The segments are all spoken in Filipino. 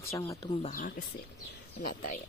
lang siyang matumba kasi wala tayo.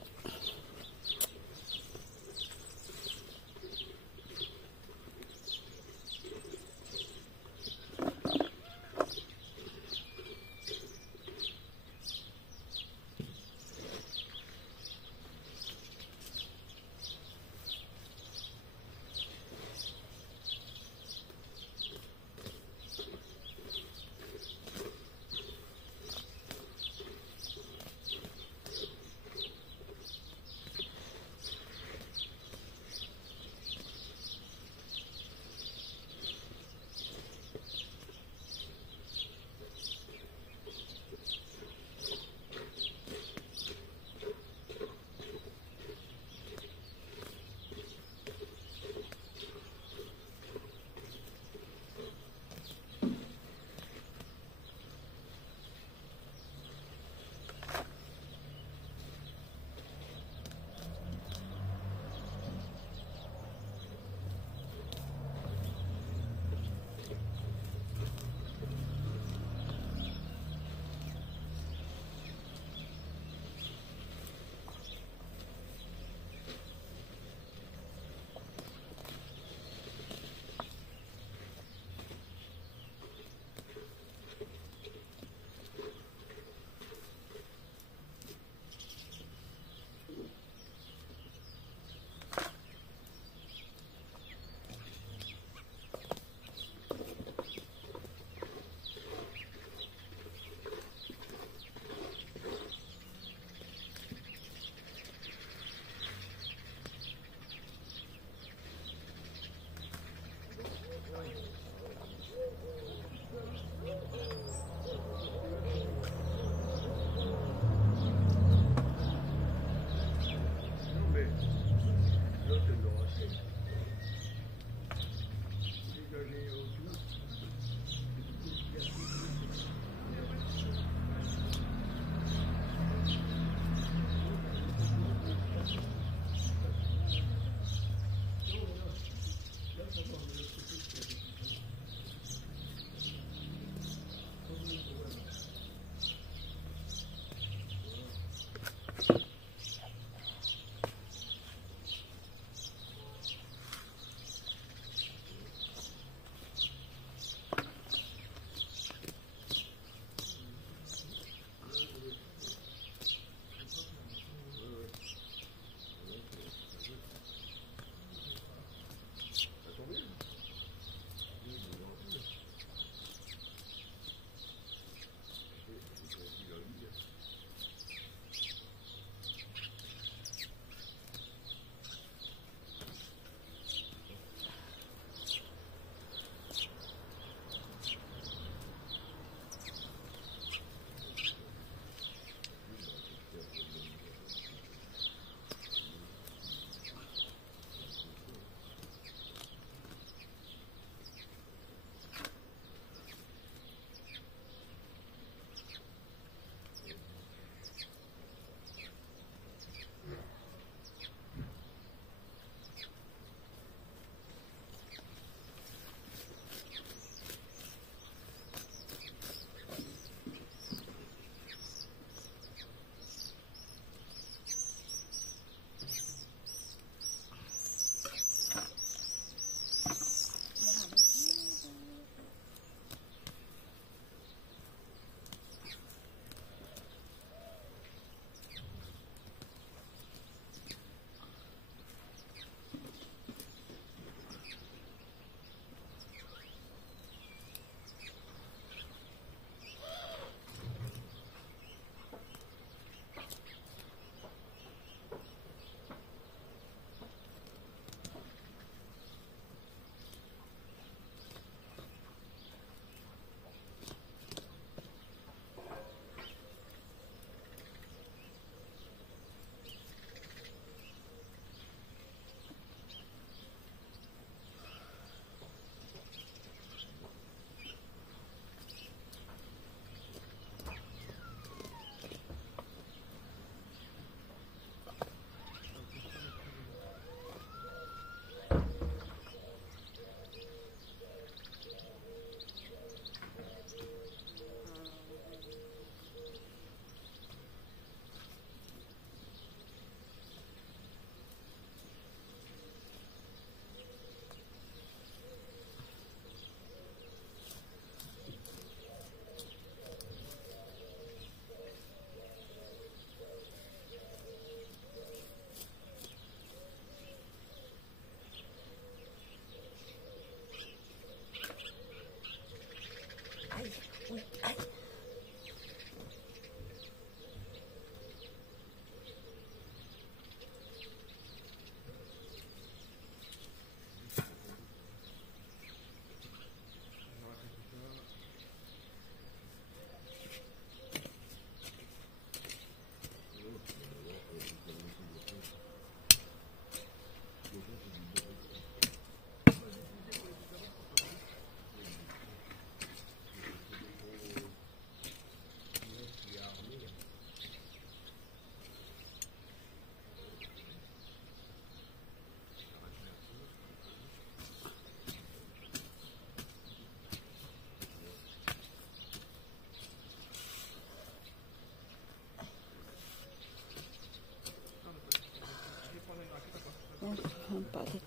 Ang palit.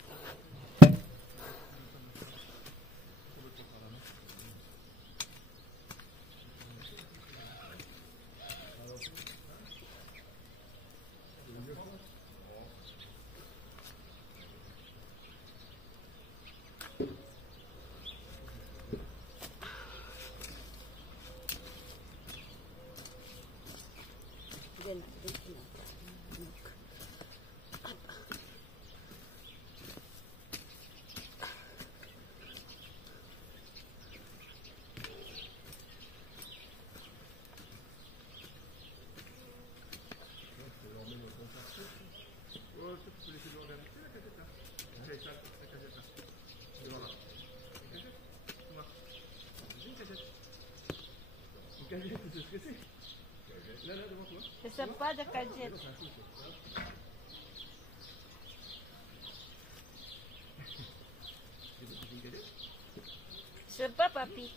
Je sais pas de cagette. Je sais pas, papy.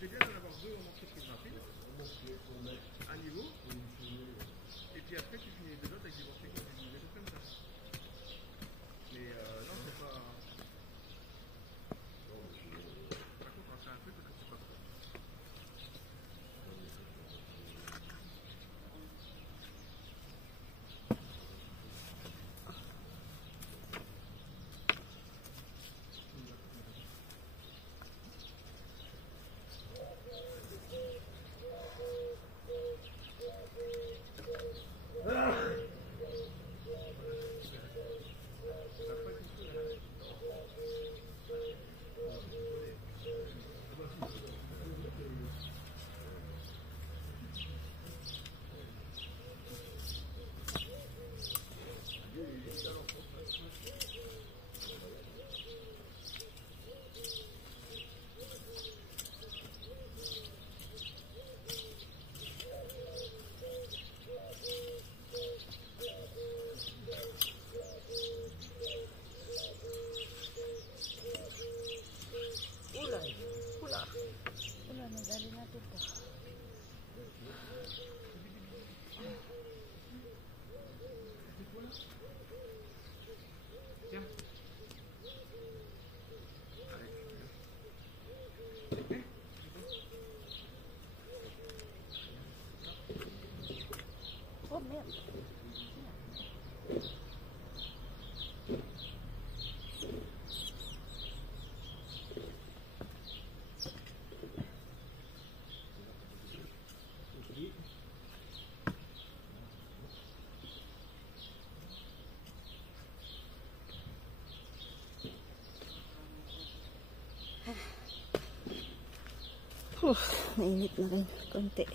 C'est bien d'en avoir deux en entreprise rapide, à niveau, et puis après tu finis les deux autres avec des mortiers continus, des choses comme ça. Mais non, c'est pas... Par contre, on fait un truc parce que c'est pas ça. Mainit na rin konti.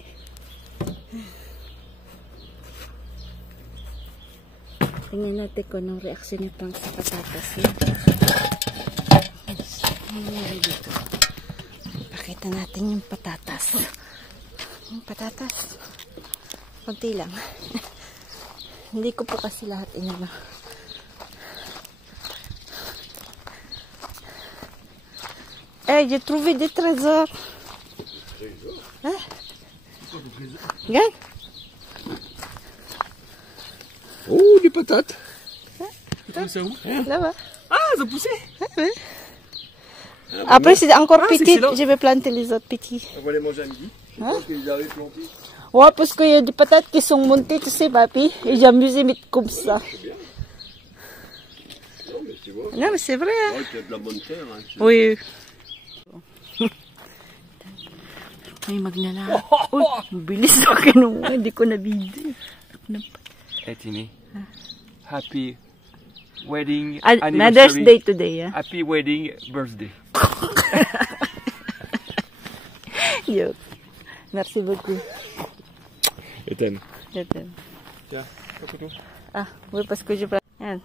Tingnan natin kung anong reaksyon ni Frank sa patatas niya. Ano nangyari dito? Pakita natin yung patatas. Yung patatas. Konti lang. Hindi ko pa kasi lahat inano. J'ai trouvé des trésors. Hein? Regarde. Oh, des patates. Ça où? Là-bas. Ah, ça poussait. Ouais. Après, c'est encore petit. Je vais planter les autres petits. On va les manger à midi. Je pense qu'ils avaient planté. Ouais, parce qu'il y a des patates qui sont montées, tu sais, papy. Et j'ai amusé mettre comme ça. Non, mais c'est vrai. Hein? Ouais, il y a de la bonne terre. Hein, oui. May magnanakaw. Uy, bilis na kinuha. Hindi ko nabidi. Hey Timmy, happy wedding Mother's anniversary. Day today, yeah? Happy wedding birthday. Joke. Merci beaucoup. Eten. Ito. Tiens, photo. Uy, Pasko dyan pa. Yan.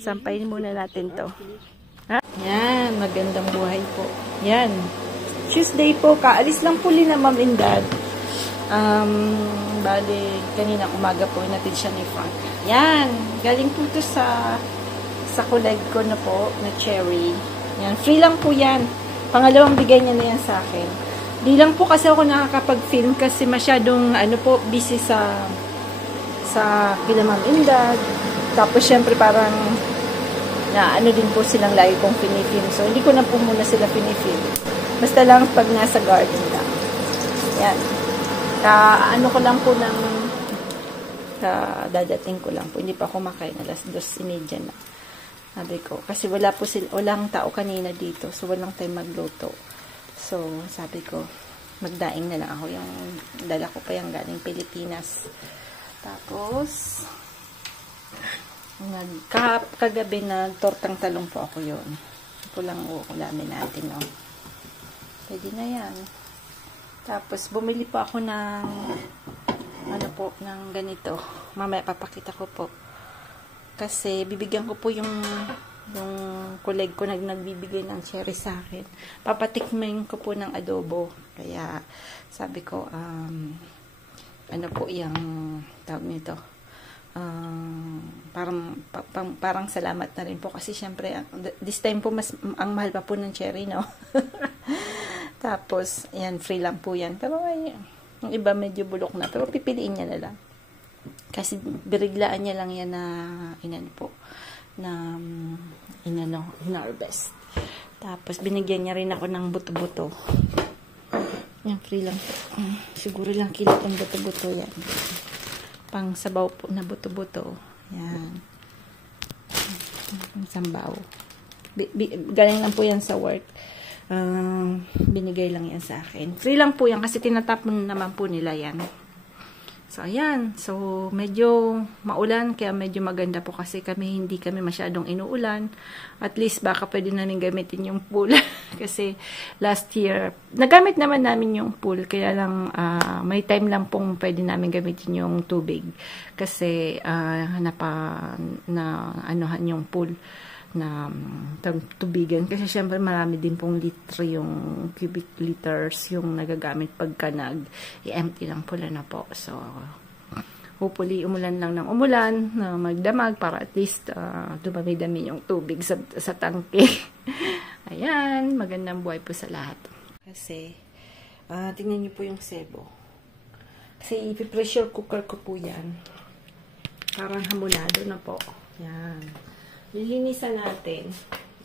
Sampayin muna natin to. Ha? Yan, magandang buhay po. Yan. Tuesday po, kaalis lang po na Mom and Dad. Bali, kanina umaga po natin siya ni Frank. Yan, galing po to sa kuleg ko na po, na cherry. Yan, free lang po yan. Pangalawang bigay niya na yan sa akin. Di lang po kasi ako nakakapag-film kasi masyadong, busy sa kila Mom and Dad. Tapos, syempre, parang, din po silang lagi kong pinifilm. So, hindi ko na po muna sila pinifilm. Basta lang pag nasa garden lang. Yan. Ko lang po ng dadating ko lang po. Hindi pa ako makain. Alas 2:30 na. Sabi ko. Kasi walang tao kanina dito. So, walang time magluto. So, sabi ko, magdaing na lang ako. Yung dala ko pa yung galing Pilipinas. Tapos, kagabi na tortang talong po ako yun. Ito lang uulamin natin, no? Pwede na yan. Tapos, bumili po ako ng ng ganito. Mamaya papakita ko po. Kasi, bibigyan ko po yung kuleg ko nagbibigay ng cherry sa akin. Papatikmin ko po ng adobo. Kaya, sabi ko, yung tawag nito. Parang salamat na rin po. Kasi, syempre, this time po, ang mahal pa po ng cherry, no? Tapos, yan, free lang po yan. Pero, yung iba medyo bulok na. Pero, pipiliin niya na lang. Kasi, biriglaan niya lang yan na harvest. Tapos, binigyan niya rin ako ng buto-buto. Yan, free lang po. Siguro lang kilo ng buto-buto yan. Pang sabaw po na buto-buto. Yan. Sambaw. Galing lang po yan sa work. Binigay lang yan sa akin. Free lang po yan kasi tinatapon naman po nila yan. So, ayan. So, medyo maulan kaya medyo maganda po kasi hindi kami masyadong inuulan. At least baka pwede namin gamitin yung pool. Kasi last year, nagamit naman namin yung pool. Kaya lang, may time lang pong pwede namin gamitin yung tubig. Kasi anuhan yung pool na tubigan. Kasi syempre marami din pong yung cubic liters yung nagagamit pagka i-empty lang pula na po. So, hopefully umulan lang ng umulan na magdamag para at least dumami-dami yung tubig sa tangke. Ayan, magandang buhay po sa lahat. Kasi, tingnan niyo po yung sebo. Kasi ipi-pressure cooker ko po yan. Parang hamonado na po. Yan. Lilinisan natin.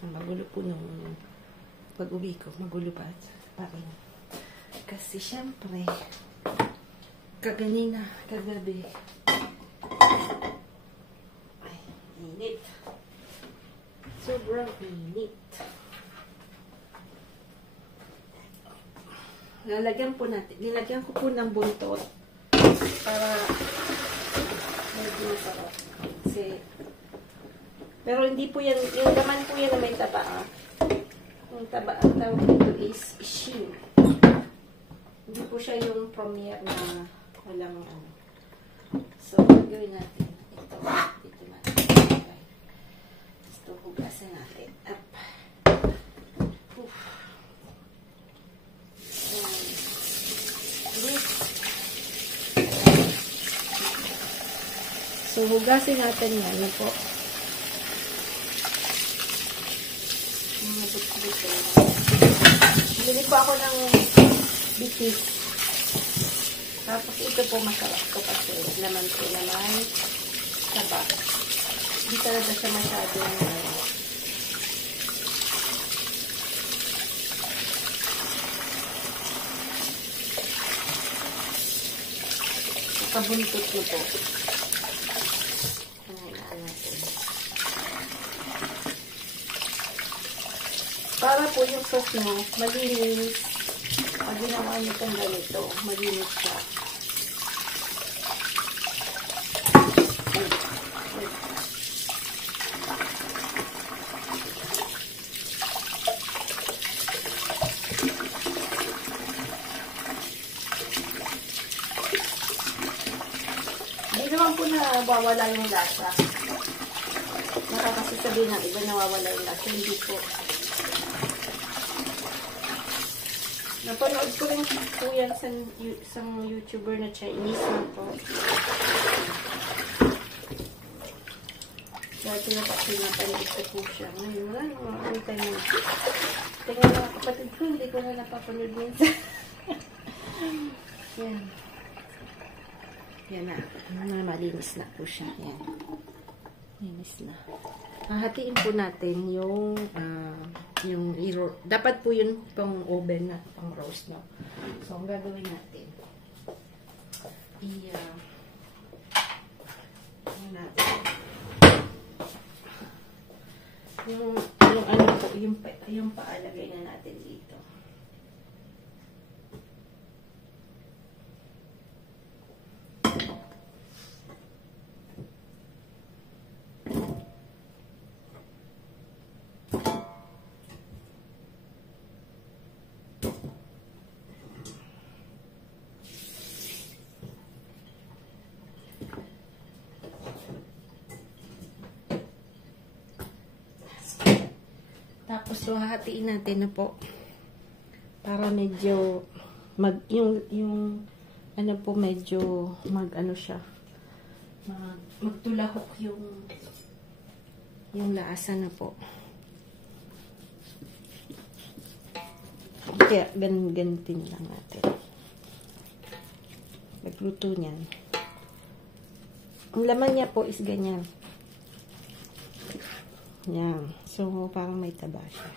Magulo po nung pag-uwi ko. Magulo pa rin. Kasi syempre, kagabi. Ay, init. Sobrang init. Nilagyan ko po ng buntot para medyo masarap. Kasi pero hindi po yan, yung laman po yan na may taba. Yung taba, ang tawag dito is shin. Hindi po siya yung premier na walang So, gawin natin. Dito natin. Okay. Gusto hugasin natin. Up. Oof. So, hugasin natin yan po. Bili po ako ng bitis. Tapos ito po masarap ko kasi naman taba. Hindi talaga siya masyadong nakabuntot ko po. Para po yung sauce nyo, malinis. Pag ginawa nyo itong ganito, malinis siya. Hindi naman po nawawala yung lasa. Nakakasasabihin ng iba nawawala yung lasa. Hindi po. Napanood ko rin po yan sa isang YouTuber na Chinese na po. Dati napapanood ko po siya. Ngayon, wala nang makakita mo. Tingnan mga kapatid ko, hindi ko na napapanood minsan. Yan. Yan na. Malinis na po siya. Yan. Linis na. Hahatiin po natin yung dapat po yun pang oven na, pang roast, no? So, ang gagawin natin, yung paalagay na natin dito. Tapos, so, hahatiin natin na po. Para medyo, yung ano po, medyo, siya. Magtulahok yung lasa na po. Kaya, gantin lang natin. Nagluto niyan. Ang laman niya po is ganyan. Yan. So, parang may taba siya.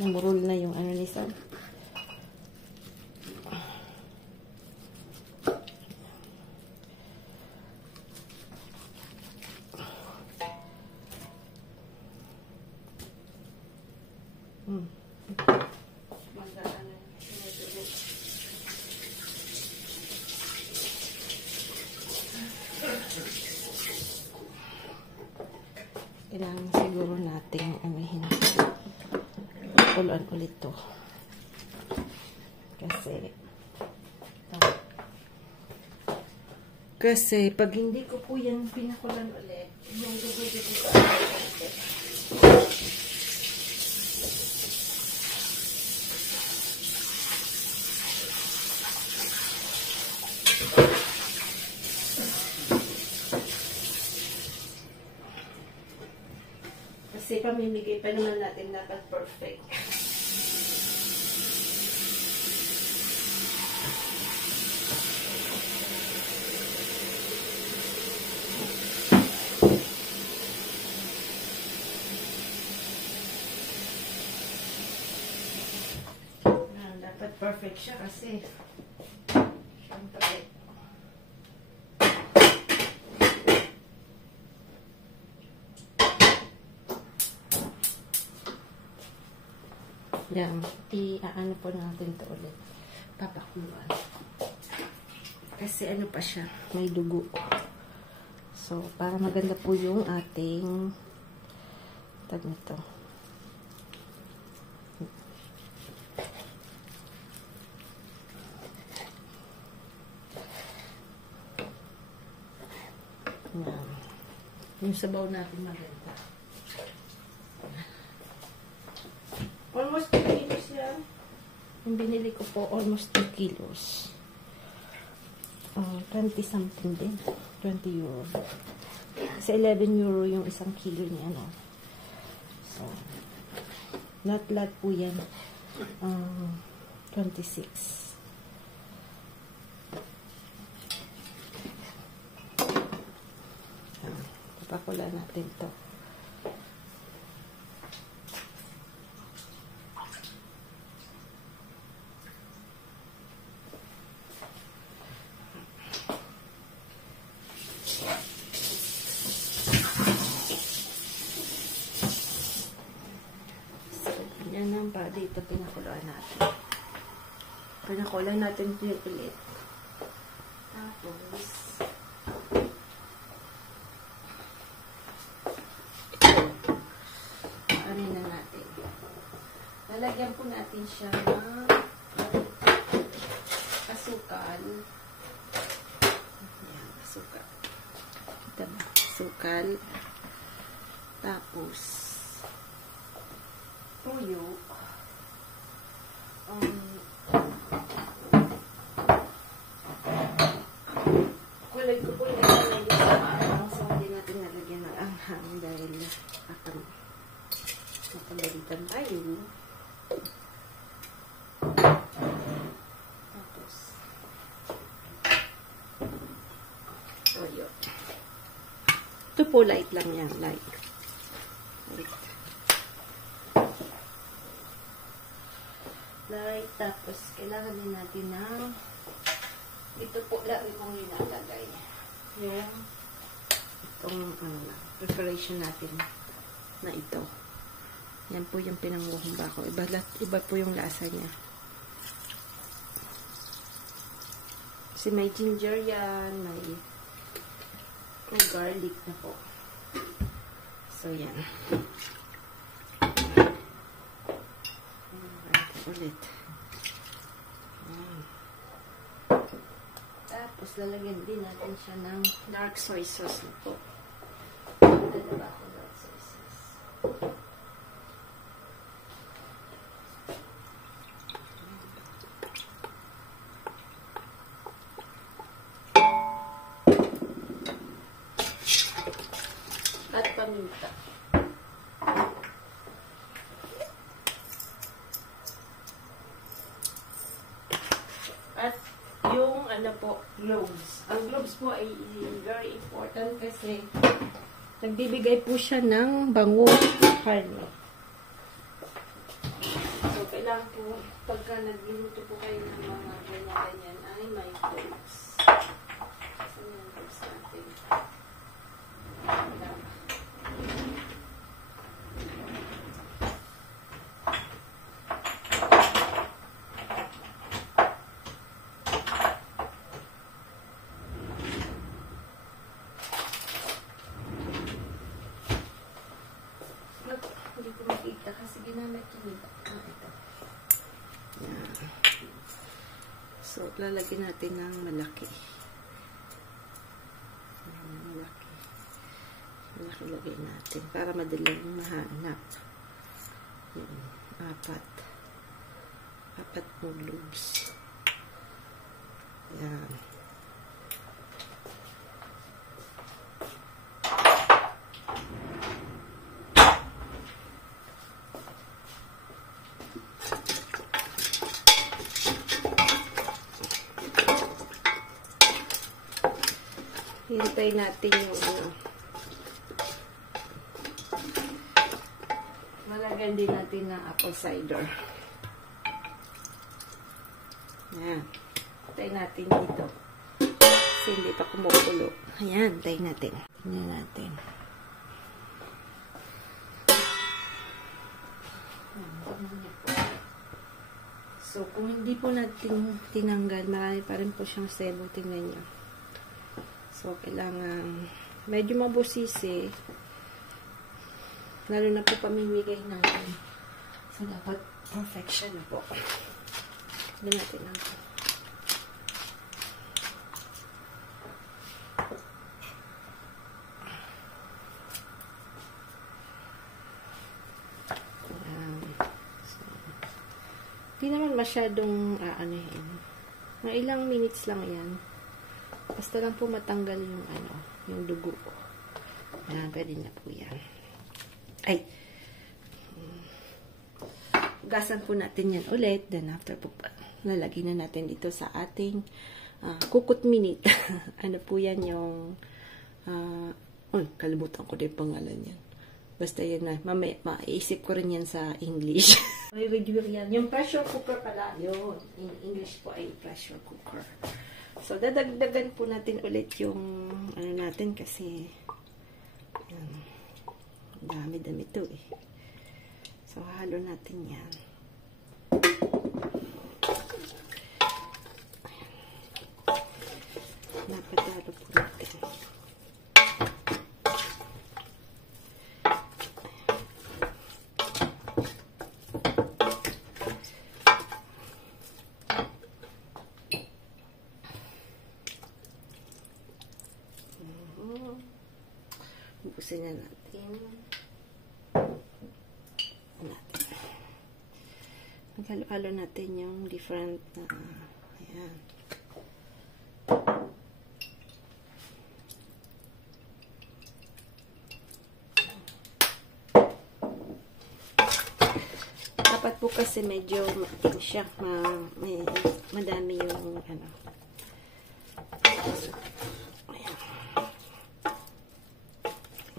Namurol na yung ano ni Sam. Kailangan siguro nating puluan ulit to. Kasi pag hindi ko po yan pinakulan ulit, yung dugo-dugo ko ulit. Kasi pamimigay pa naman natin dapat perfect. Dapat perfect siya kasi syempre yan, i-ano po natin ito ulit. Papakuluan. Kasi ano pa siya, may dugo. So, para maganda po yung ating tag nito. Yan. Yung sabaw natin maganda. Almost 2 kilos yan. Yung binili ko po, almost 2 kilos. 20 something din. 20 euro. Kasi 11 euro yung isang kilo niya, no? So, lahat po yan. 26. Papakula natin to. Yan ang pa dito pinakuluan natin. Pinakulan natin ito ulit. Tapos ano na natin. Lalagyan po natin siya ng asukal. Tapos, toyo. Kulay ko po yung nalagyan sa anghang. So, hindi natin nalagyan ng anghang dahil mapagalitan tayo. Tapos, toyo. Ito po, light lang yan. Light. Tapos, kailangan din natin ng ito po, lagi kong nilalagay yung itong preparation natin na ito. Yan po yung pinanguhumba ko. Iba po yung lasa niya. Kasi may ginger yan, may garlic na po. So, yan. Ulit. Tapos, lalagyan din natin siya ng dark soy sauce na po. Dalawa ako dark soy sauce. At paminta. At yung cloves. Ang cloves po ay very important kasi nagbibigay po siya ng bango karne. So, kailangan po pagka nagluluto po kayo ng mga ganyan-ganyan ay may cloves. So, yung cloves natin. Hindi ko makita kasi ginamit yung ito. Yan. So, lalagyan natin ng malaki. Malaki lagay natin para madaling mahanap. Yan. Apat mo lobes. Yan. Hintay natin yung malagyan din natin ng apple cider. Ayan. Hintay natin dito. Kasi hindi pa kumukulo. Ayan, hintay natin. Tingnan natin. So, kung hindi po natin tinanggal, marami pa rin po siyang sebo. Tingnan nyo. So, kailangan medyo mabusisi. Lalo na po pamimigay natin. So, dapat perfection na po. Hindi natin lang po. So, hindi naman masyadong aanahin. Mga ilang minutes lang yan. Basta lang po matanggal yung yung dugo po. Ayan, pwede na po yan. Ay! Gasan po natin yan ulit. Then after po, lalagyan na natin dito sa ating kukut minute. Ano po yan yung kalimutan ko din pangalan yan. Basta yan na. Mamaya, maisip ko rin yan sa English. Review yan. Yung pressure cooker pala. Yun. In English po ay pressure cooker. So, dadagdagan po natin ulit yung natin kasi dami-dami ito eh. So, halo natin yan. Napatalo po natin. buksin na natin. Maghalo-halo natin yung different na, ayan. Dapat po kasi medyo mating siya, madami yung ano. Ayan.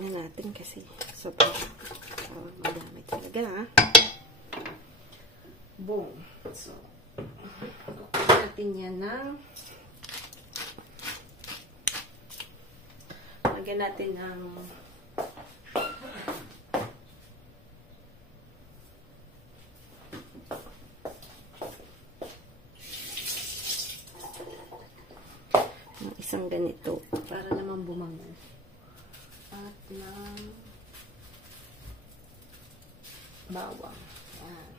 Tingnan natin kasi sobrang madami talaga, ha. Boom. So, kukunin natin yan ng lagyan natin ng isang ganito para naman bumango. At ng bawang. Ayan.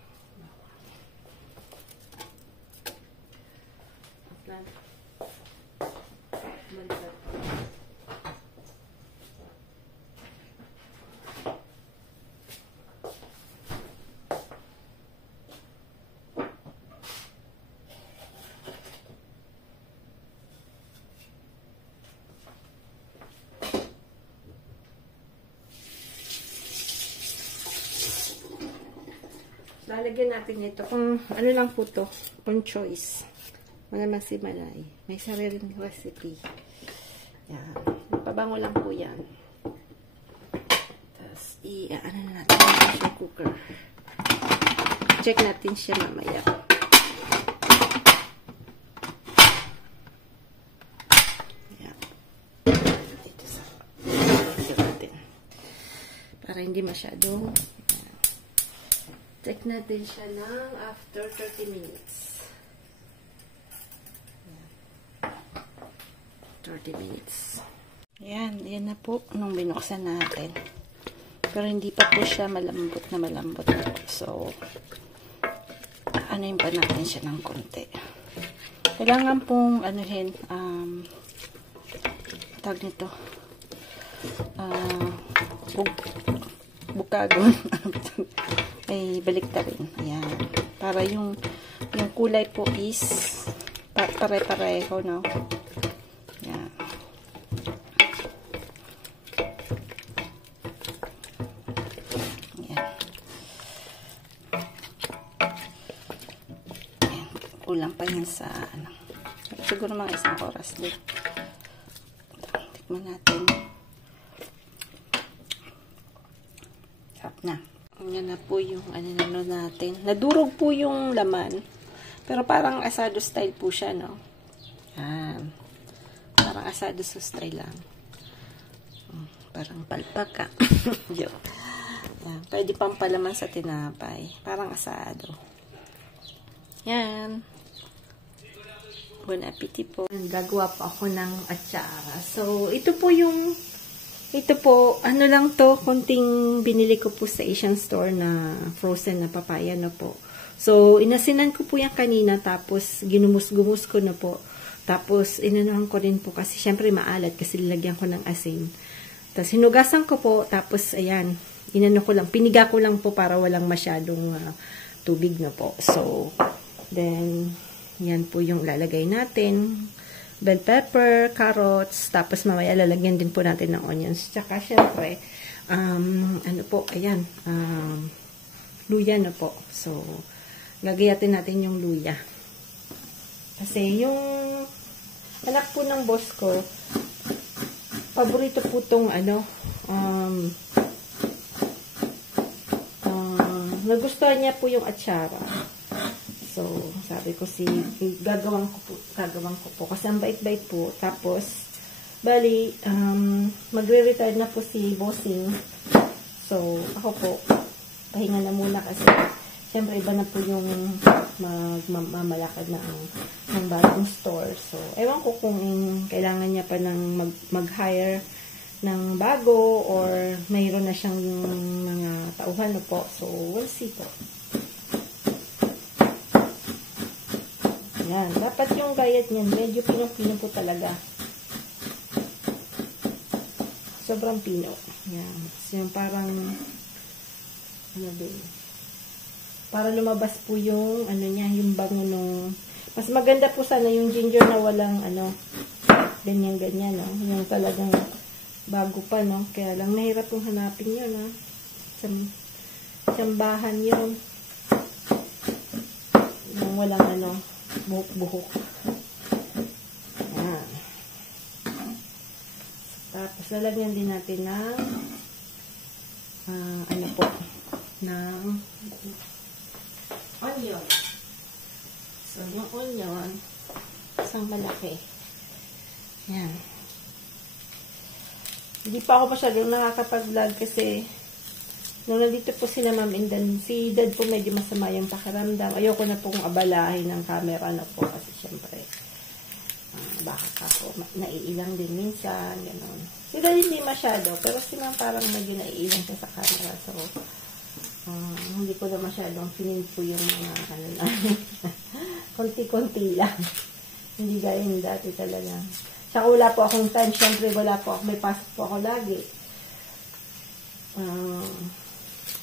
Lalagyan natin ito kung ano lang po to, on choice. Malamang si Malay. May sariling recipe. Yan. Pabango lang po yan. Tapos, ano na natin yung pressure cooker. Check natin siya mamaya. Yan. Dito sa natin. Para hindi masyadong check natin siya ng after 30 minutes. 30 minutes. Ayan, yan na po nung binuksan natin. Pero hindi pa po siya malambot na malambot na po. So, anuhin pa natin siya ng konti. Kailangan pong anuhin, tawag nito, bukagon. Ay, balik na rin. Ayan. Para yung kulay po is pare-pareho, no? Ayan. Ayan. Ayan. Kulang pa yan sa, ano. Siguro mga isang oras din. Tikman natin. Sarap na. Yan na po yung ano natin. Nadurog po yung laman. Pero parang asado style po siya, no? Yan. Parang asado style lang. Parang palpaka. Yan. Pwede pang palaman sa tinapay. Parang asado. Yan. Bon appetit po. Gagawa po ako ng atsara. So, ito po, ano lang to, konting binili ko po sa Asian store na frozen na papaya na po. So, inasinan ko po yan kanina, tapos ginumus-gumus ko na po. Tapos, inanuhan ko rin po kasi syempre maalat kasi nilagyan ko ng asin. Tapos, hinugasan ko po, tapos, ayan, piniga ko lang po para walang masyadong tubig na po. So, then, yan po yung lalagay natin. Bell pepper, carrots, tapos mamaya lalagyan din po natin ng onions. Tsaka syempre, ano po, ayan, luya na po. So, gagayatin natin yung luya. Kasi yung anak po ng boss ko, paborito po tong ano, nagustuhan niya po yung atsara. So, sabi ko gagawin ko po. Kasi ang bait-bait po. Tapos, bali, magre-retire na po si Bossing. So, ako po, pahinga na muna kasi, syempre, iba na po yung mamalakad na ang bagong store. So, ewan ko kung kailangan niya pa ng mag-hire ng bago or mayroon na siyang mga tauhan na po. So, we'll see po. Yan. Dapat yung gayat niyan, medyo pinong-pino po talaga. Sobrang pino. Yan. So, yung parang, ano din, para lumabas po yung, ano niya, yung bango nung, mas maganda po sana yung ginger na walang, ano, ganyan-ganyan, no? Yung talagang bago pa, no? Kaya lang, mahirap pong hanapin yun, no? Tsambahan yun. Yung walang, ano, buhok-buhok. Yan. Tapos, lalagyan din natin ng, ano po, ng onion. So, yung onion, isang malaki. Yan. Hindi pa ako masyadong nakakapag-vlog kasi nung nandito po sila Ma'am Indan, si Dad po medyo masama yung pakiramdam. Ayoko na pong abalahin ng camera na po kasi syempre baka ako naiilang din minsan, gano'n. Si Dad hindi masyado, pero si Ma'am parang medyo naiilang siya sa camera. So, hindi ko na masyadong pinin po yung mga ano na konti-konti lang. Hindi gaya yung dati talaga. Tsaka wala po akong time. Siyempre wala po ako. May pasok po ako lagi.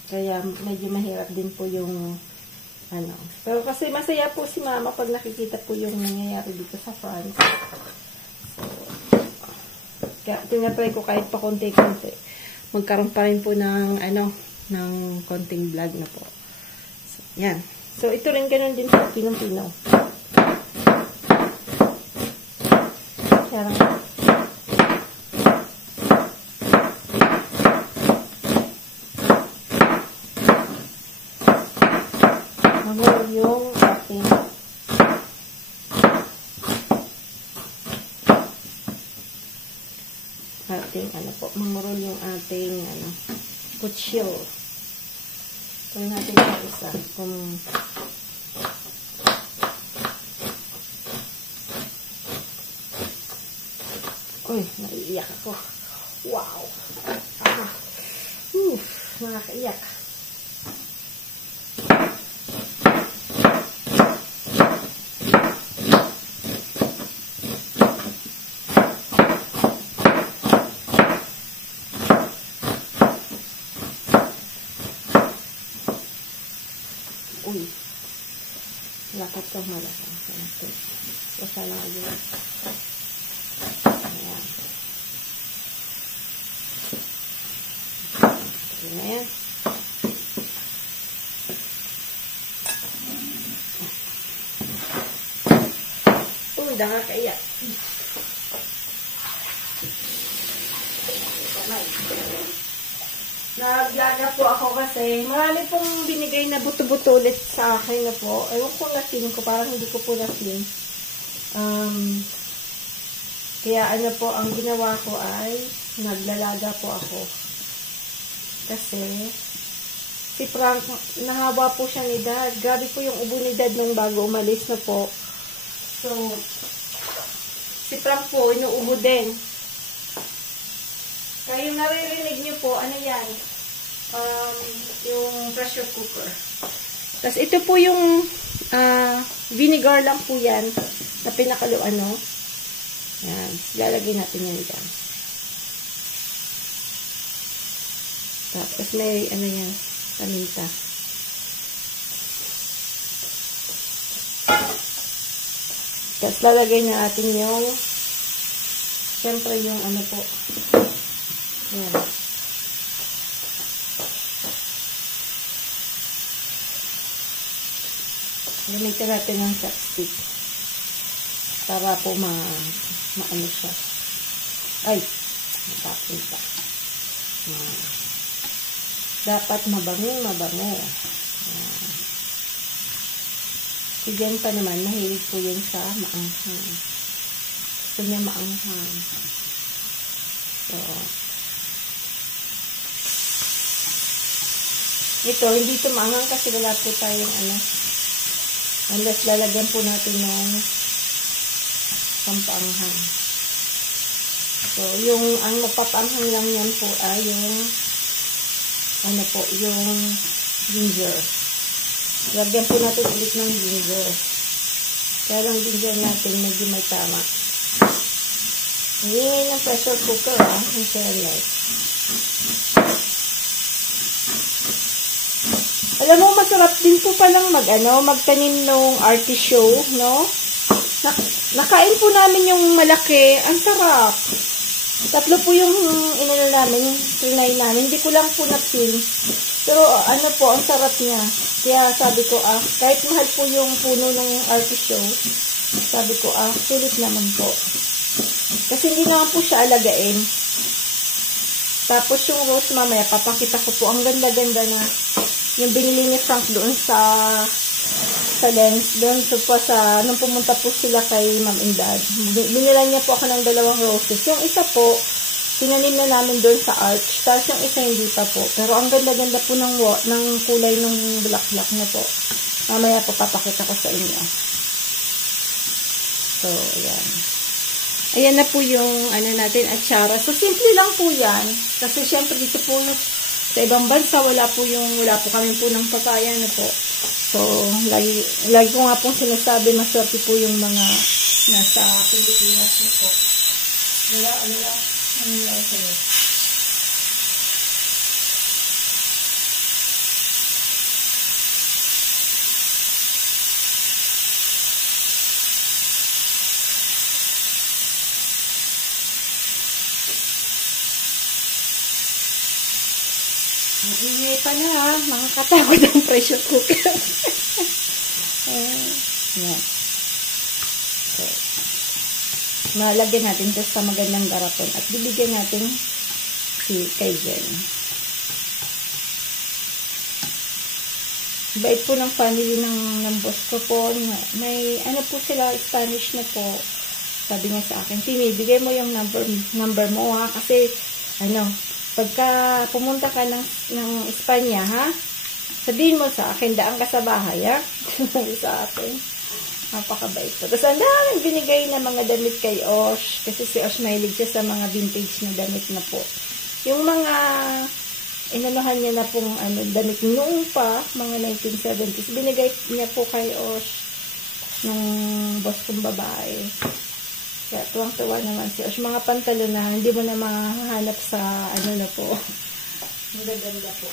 Kaya medyo mahirap din po yung ano. Pero kasi masaya po si Mama pag nakikita po yung nangyayari dito sa France. So, kaya tinatry ko kahit pa konti-konti. Magkaroon pa rin po ng ano, ng konting vlog na po. So, yan. So, ito rin ganun din sa Pinong-Pino. Kaya lang. Mahal yung ating ano po, mangurol yung ating ano, kutsil. Gawin natin yung isa. Uy, naiiyak ako. Wow! Nakakaiyak. Uy, dapat kang malaki. Basta lang agad. Ayan. Ayan. Uy, nakakaiyak. Naglaga po ako kasi marami pong binigay na buto-buto ulit sa akin na po. Ewan ko natin ko, parang hindi ko po natin. Kaya ano po, ang ginawa ko ay naglalaga po ako. Kasi si Frank, nahawa po siya ni Dad. Grabe po yung ubo ni Dad nung bago umalis na po. So, si Frank po, inuubo din. Kaya yung naririnig niyo po, ano yan? Yung pressure cooker. Tapos ito po yung vinegar lang po yan na pinakalo ano. Yan. Lalagay natin yan dyan. Tapos may ano yan, paminta. Tapos lalagay na natin yung siyempre yung ano po. Yan. Gamitin natin ng chopstick para po maano siya. Ay, napapunta. Dapat mabango. Si Jen pa naman, mahilig po yun sa maanghang. Gusto niya maanghang. So, ito, hindi ito maanghang kasi wala po tayong ano. Unless lalagyan po natin ng pampaanghang. So, yung ang mapapanghang lang yan po ay yung ano po, yung ginger. Lagyan po natin ulit ng ginger. Kaya lang ginger natin medyo may tama. Hindi ng pressure cooker, in fairness. Alam mo, masarap din po palang magtanim ng artichoke, no? Nakain po namin yung malaki. Ang sarap. 3 po yung namin, trinay namin. Hindi ko lang po na-feel. Pero po, ang sarap niya. Kaya sabi ko, kahit mahal po yung puno ng artichoke, sabi ko, sulit naman po. Kasi hindi naman po siya alagain. Tapos yung rose mamaya, papakita ko po. Ang ganda-ganda na yung binili ni Frank doon sa Lens. Doon nung pumunta po sila kay Mom and Dad. Binilan niya po ako ng 2 roses. Yung isa po, tinanim na namin doon sa arch. Tapos yung isa hindi pa po. Pero ang ganda-ganda po ng kulay ng bulaklak na po. Mamaya po papakita ko sa inyo. So, ayan. Ayan na po yung natin atsara. So, simple lang po yan. Kasi syempre dito po sa ibang bansa, wala po kami po ng papaya na po. So, lagi ko nga pong sinasabi, maswerte po yung mga nasa Pilipinas na po. Wala sa'yo. Ingay pa na makakatakot ang pressure cooker. Yan. So, malagyan natin ito sa magandang garapon at bibigyan natin si Kaizen. Bait po ng family ng boss ko po. May po sila, Spanish na po. Sabi niya sa akin, Timmy, bigay mo yung number mo kasi pagka pumunta ka ng Espanya, ha? Sabihin mo sa akin, daan ka sa bahay, ha? Sabi sa akin. Napakabait po. Tapos ang daming binigay na mga damit kay Osh. Kasi si Osh mahilig siya sa mga vintage na damit na po. Yung mga inanuhan niya na pong damit noong pa, mga 1970s. Binigay niya po kay Osh ng boss kong babae. Kaya tuwang-tuwa naman si Osh. Mga pantalon na hindi mo na mahahanap sa na po. Magaganda po.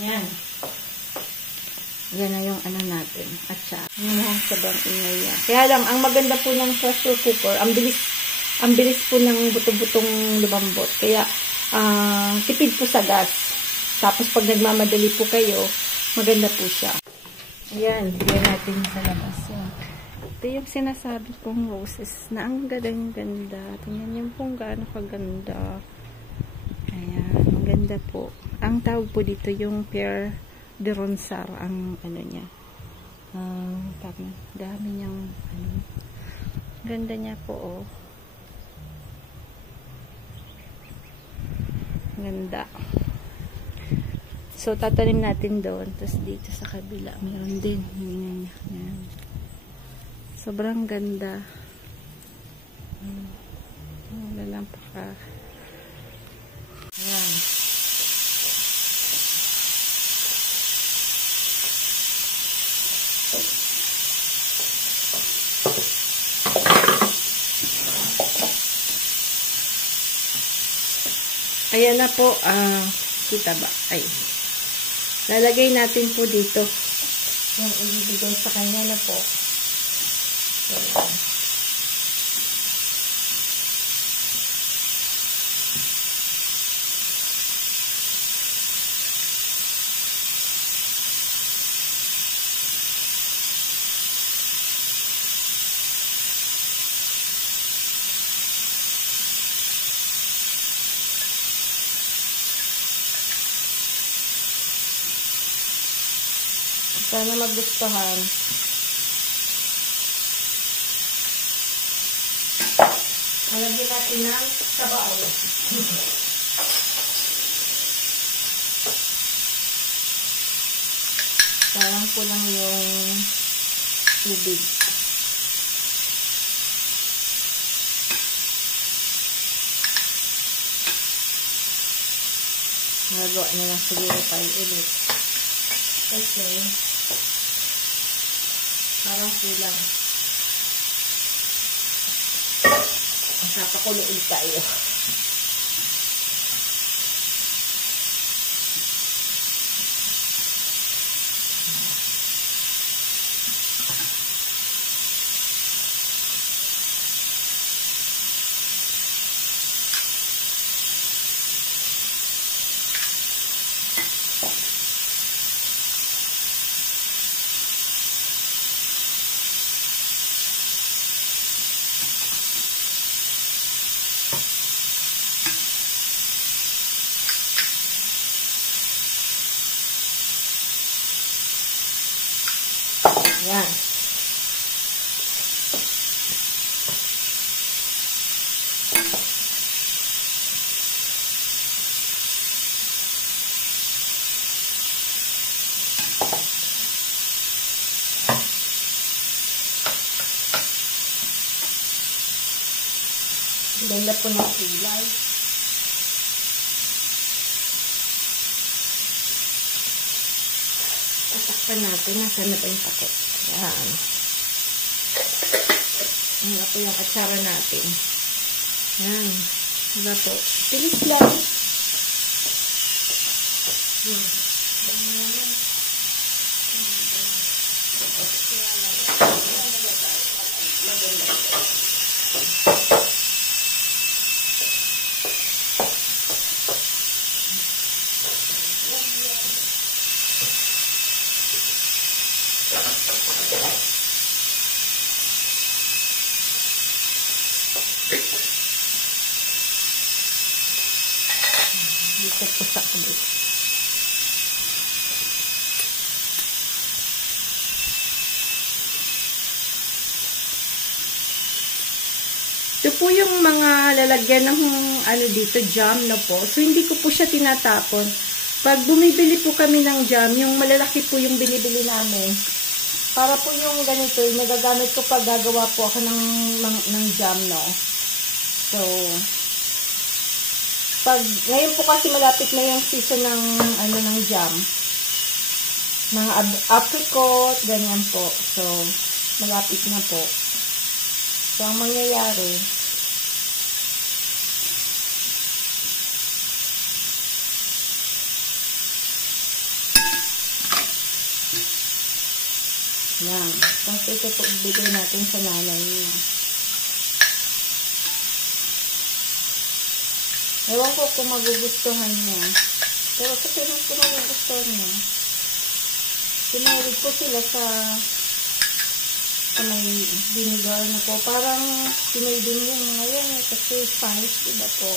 Yan. Yan na yung natin. At siya. Yan, sabang ingay yan. Kaya lang, ang maganda po ng pressure cooker, ang bilis po ng buto-butong lumambot. Kaya, tipid po sa gas. Tapos pag nagmamadali po kayo, maganda po siya. Ayan, bigyan natin sa labas. Yan. Ito yung sinasabi kong roses na ang ganda-ganda. Tingnan niyo kung gaano kaganda. Ayan, maganda po. Ang tawag po dito yung Pierre de Ronsard, ang niya. Dami niyang ganda niya po, oh. Ganda. So, tatanim natin doon. Tapos dito sa kabila, meron din. Yan. Sobrang ganda. Lalampaka. Yan. Ayan na po, kita ba? Ay. Lalagay natin po dito. Yung ibibigay sa kanya na po. Ayan. Sana magustuhan. Malagyan natin ng sabaw. Parang po lang yung tubig. Nagawa na lang siguro tayo ulit. Kasi Parang kulang. Nakapakulo ulit tayo. Yan. Ganda po ng kulay. Tatakpan natin. Nasaan na ba yung takot? Yan. Yan po yung atsara natin. Yan. Diba po? Pilis lang. Dito po sa kabit. Ito po yung mga lalagyan ng ano dito, jam na po. So, hindi ko po siya tinatapon. Pag bumibili po kami ng jam, yung malalaki po yung binibili namin. Para po yung ganito, nagagamit ko pag gagawa po ako ng jam, no? So, pag, ngayon po kasi malapit na yung season ng, ano, ng jam. Ng apricot, ganyan po. So, malapit na po. So, ang mangyayari, yan. Tapos ito po, ibigay natin sa nanay niya. Ewan ko kung magugustuhan niya. Pero sa pinos ko magugustuhan niya. Sinarid ko sila sa may vinegar na po. Parang Pinoy din yung mga yan. Kasi Spanish, diba po?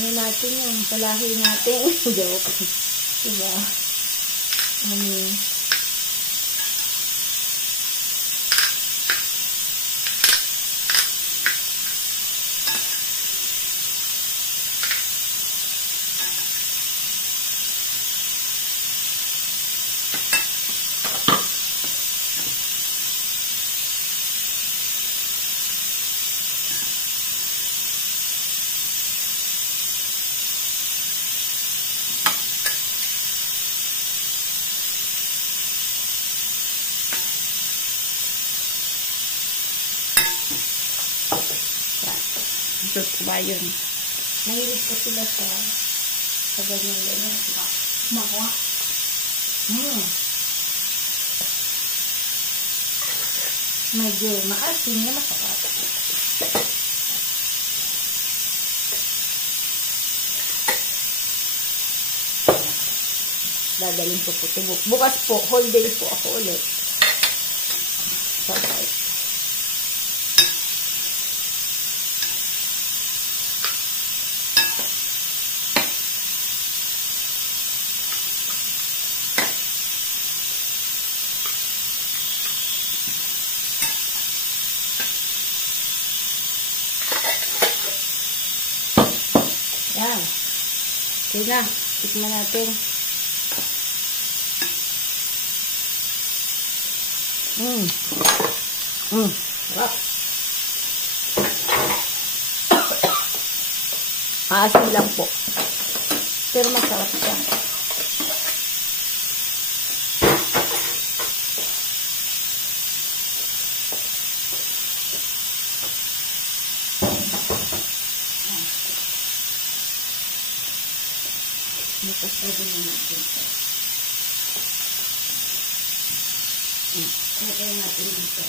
Ano natin yun? Kalahi natin. Joke. Diba? Ito ba yun? Mahilig ko sila sa ganyan-ganyan. Makuha. Medyo maasin niya, masarap. Dadalhin po po ito. Bukas po, whole day po ako ulit. Sabay. Yan. Okay na. Tikman natin. Sarap. Maasim lang po. Pero masarap siya. Tapos pwede na natin ito. Lagay natin dito.